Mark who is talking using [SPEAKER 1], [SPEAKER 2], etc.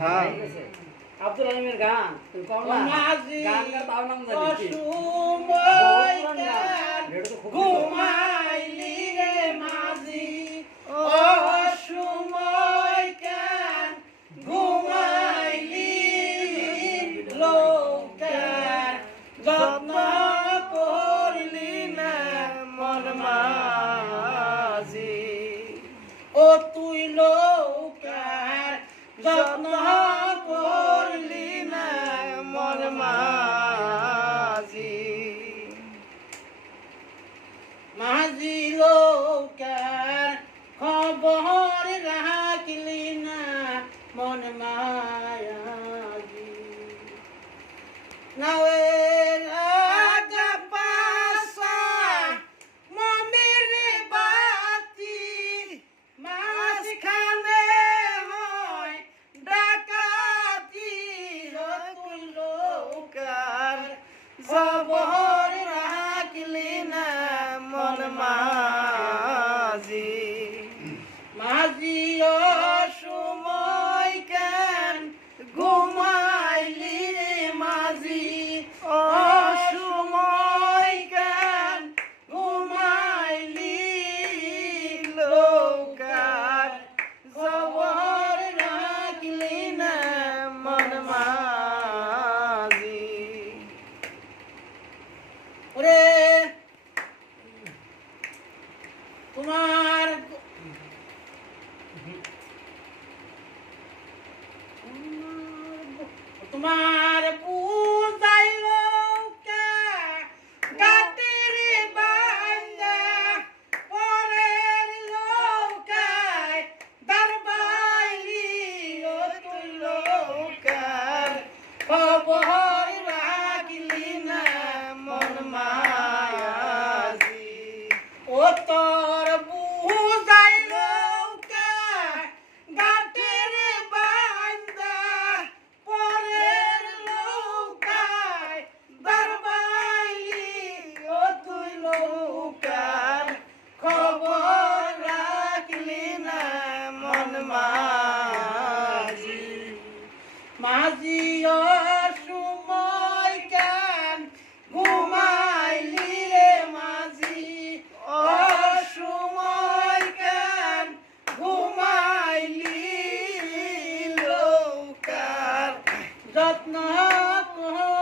[SPEAKER 1] হ্যাঁ। আব্দুল আলিমের গান
[SPEAKER 2] গান
[SPEAKER 1] গান নাম জানি ঘুমাই
[SPEAKER 2] তোমার পূজাই লোকা গাতের বান্দা পরের লোকায় দরবাইলি ও তুই লোকার को